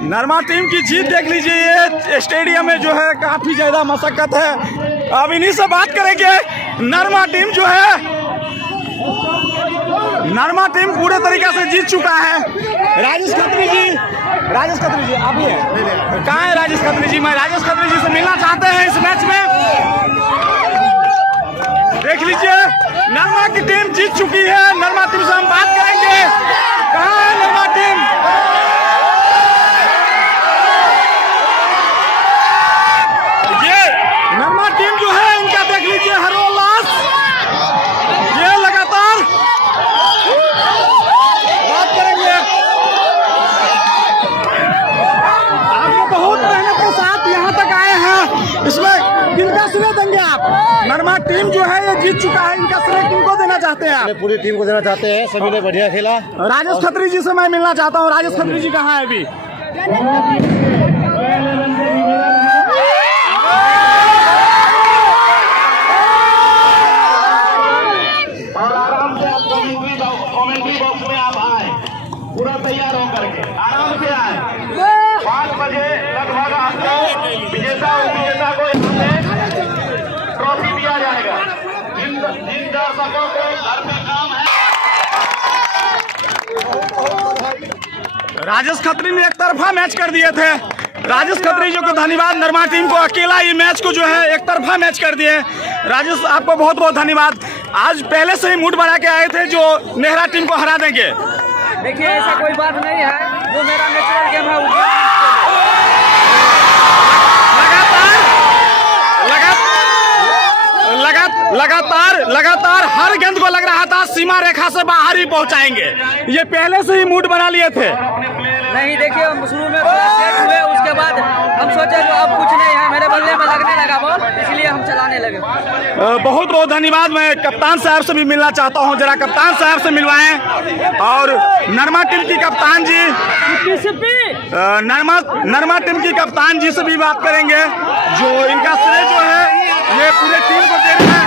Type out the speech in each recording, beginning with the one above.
नरमा team की जीत देख लीजिए। ये स्टेडियम में जो है काफी ज्यादा मशक्कत है। अब इन्हीं से बात करेंगे। नरमा टीम जो है, नरमा टीम पूरे तरीके से जीत चुका है। राजेश खत्री जी आप ही है? कहाँ है राजेश खत्री जी? मैं राजेश खत्री जी से मिलना चाहते हैं इस मैच में। देख लीजिए नरमा की टीम जीत चुकी है। नरमा टीम से हम बात करेंगे। कहाँ है नरमा टीम? ये नरमा टीम जो है इनका देख लीजिए हरोल्लास। ये लगातार बात करेंगे। आप बहुत मेहनत के साथ यहाँ तक आए हैं। इसमें किनका श्रेय देंगे आप? नरमा टीम जो है ये जीत चुका है, इनका श्रेय किनको देना चाहते हैं आप? पूरी टीम को देना चाहते हैं, सभी ने बढ़िया खेला। राजेश खत्री जी से मैं मिलना चाहता हूँ। राजेश खत्री जी कहाँ है अभी? और आराम से आप कमेंट्री बॉक्स में आप आए, पूरा तैयार होकर के आराम से आए। 5 बजे लगभग आपको विजेता उपविजेता को ट्रॉफी दिया जाएगा। जिन दर्शकों को घर पे काम है। राजेश खत्री ने एक तरफा मैच कर दिए थे। राजेश खत्री जी को धन्यवाद। नरमा टीम को अकेला ये मैच को जो है एक तरफा मैच कर दिए। राजेश आपको बहुत बहुत धन्यवाद। आज पहले से ही मूड बना के आए थे जो नेहरा टीम को हरा देंगे। देखिए ऐसा कोई बात नहीं है, जो मेरा नेचुरल गेम है वो लगातार हर गेंद को लग रहा था सीमा रेखा से बाहर ही पहुंचाएंगे। ये पहले से ही मूड बना लिए थे। नहीं, देखिए हम शुरू में सेट हुए, उसके बाद हम सोचे जो अब कुछ नहीं है, मेरे बल्ले में लगने लगा बॉल, इसलिए हम चलाने लगे। बहुत बहुत धन्यवाद। मैं कप्तान साहब से भी मिलना चाहता हूं, जरा कप्तान साहब से मिलवाएं। और नरमा टीम की कप्तान जी नरमा टीम की कप्तान जी से भी बात करेंगे, जो इनका श्रेय जो है ये पूरे टीम को दे रहे हैं।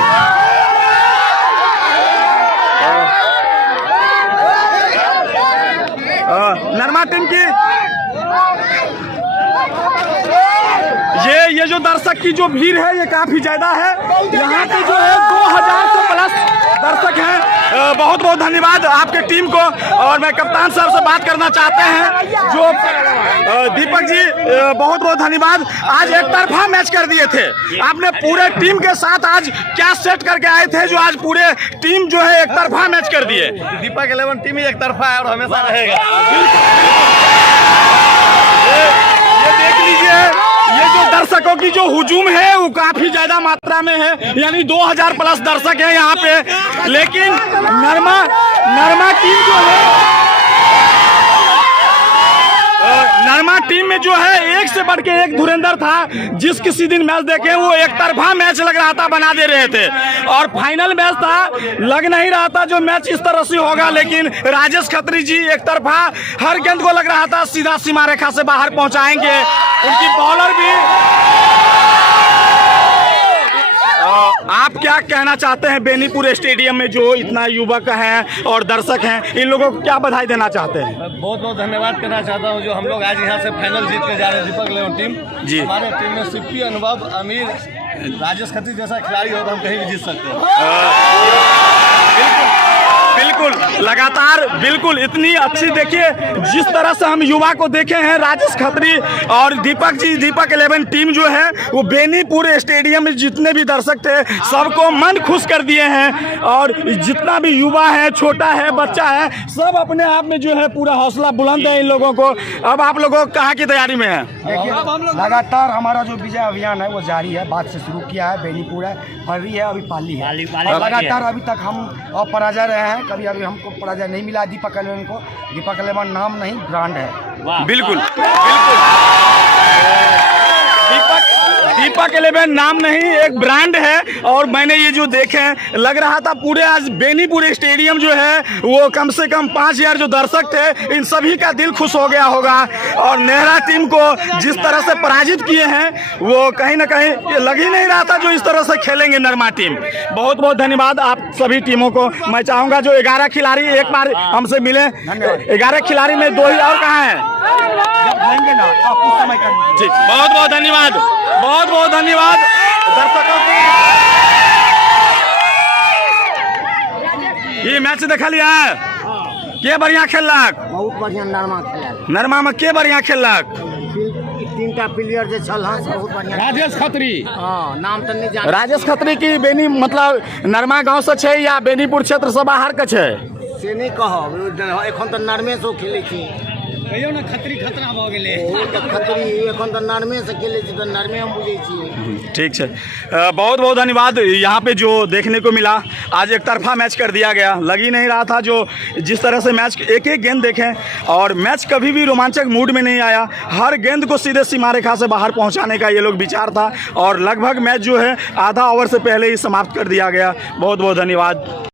नरमा टीम की ये जो दर्शक की जो भीड़ है ये काफी ज्यादा है। यहाँ पे जो है 2000 से प्लस दर्शक हैं। बहुत बहुत धन्यवाद आपके टीम को। और मैं कप्तान साहब से बात करना चाहते हैं जो दीपक जी, बहुत बहुत धन्यवाद। आज एक तरफा मैच कर दिए थे आपने पूरे टीम के साथ। आज क्या सेट करके आए थे जो आज पूरे टीम जो है एक तरफा मैच कर दिए? दीपक 11 टीम ही एक तरफा है और हमेशा रहेगा। ये देख लीजिए ये जो दर्शकों की जो हुजूम है वो काफी ज्यादा मात्रा में है, यानी 2000 प्लस दर्शक है यहाँ पे। लेकिन नरमा टीम जो है नरमा टीम में जो है एक से बढ़ के एक धुरंधर था। जिस किसी दिन मैच देखे वो एक तरफा मैच लग रहा था, बना दे रहे थे। और फाइनल मैच था, लग नहीं रहा था जो मैच इस तरह से होगा। लेकिन राजेश खत्री जी एक तरफा हर गेंद को लग रहा था सीधा सीमा रेखा से बाहर पहुंचाएंगे। उनकी बॉलर भी। आप क्या कहना चाहते हैं बेनीपुर स्टेडियम में जो इतना युवक हैं और दर्शक हैं, इन लोगों को क्या बधाई देना चाहते हैं? बहुत बहुत धन्यवाद करना चाहता हूं जो हम लोग आज यहाँ से फाइनल जीत के जा रहे हैं। दीपक 11 टीम जी, हमारे टीम में सिप्पी, अनुभव, अमीर, राजेश खत्री जैसा खिलाड़ी हो तो हम कहीं भी जीत सकते हैं। बिल्कुल लगातार बिल्कुल इतनी अच्छी। देखिए जिस तरह से हम युवा को देखे हैं, राजेश खत्री और दीपक जी, दीपक 11 टीम जो है वो बेनीपुर स्टेडियम में जितने भी दर्शक थे सबको मन खुश कर दिए हैं। और जितना भी युवा है, छोटा है, बच्चा है, सब अपने आप में जो है पूरा हौसला बुलंद है इन लोगों को। अब आप लोगों कहाँ की तैयारी में है? देखिए लगातार हमारा जो विजय अभियान है वो जारी है। बात से शुरू किया है, बेनीपुर है, फर्री है, अभी पाली है। लगातार अभी तक हम अपराजय रहे हैं, कभी अभी हमको पराजय नहीं मिला। दीपक 11 को, दीपक 11 नाम नहीं ब्रांड है। बिल्कुल दीपक 11 नाम नहीं, एक ब्रांड है। और मैंने ये जो देखे लग रहा था पूरे आज बेनीपुर स्टेडियम जो है वो कम से कम 5000 जो दर्शक थे, इन सभी का दिल खुश हो गया होगा। और नेहरा टीम को जिस तरह से पराजित किए हैं वो कहीं ना कहीं लग ही नहीं रहा था जो इस तरह से खेलेंगे नरमा टीम। बहुत बहुत धन्यवाद आप सभी टीमों को। मैं चाहूँगा जो 11 खिलाड़ी एक बार हमसे मिले। 11 खिलाड़ी में 2 ही और कहाँ हैं? जब लेंगे ना आप उस समय कर जी बहुत बहुत धन्यवाद, बहुत बहुत धन्यवाद दर्शकों को। ये मैच देखा लिया है, के बढ़िया खेलक? बहुत बढ़िया नरमा खेला, नरमा में के बढ़िया खेलक? 3टा प्लेयर जे छल हाँ बहुत बढ़िया। राजेश खत्री, हाँ नाम तो नहीं जान। राजेश खत्री की बेनी मतलब नरमा गांव से छे या बेनीपुर क्षेत्र से बाहर के छे? से नहीं कहब, एखन तो नरमे से खेले छी। कहियो ना खतरी खतरा भ गेले। खतरी एखन तो नरमे से खेले छी, तो नरमे हम बुझे छी। ठीक है, बहुत बहुत धन्यवाद। यहाँ पे जो देखने को मिला, आज एक तरफा मैच कर दिया गया, लग ही नहीं रहा था जो जिस तरह से मैच एक एक गेंद देखें, और मैच कभी भी रोमांचक मूड में नहीं आया। हर गेंद को सीधे सीमा रेखा से बाहर पहुँचाने का ये लोग विचार था, और लगभग मैच जो है आधा ओवर से पहले ही समाप्त कर दिया गया। बहुत बहुत धन्यवाद।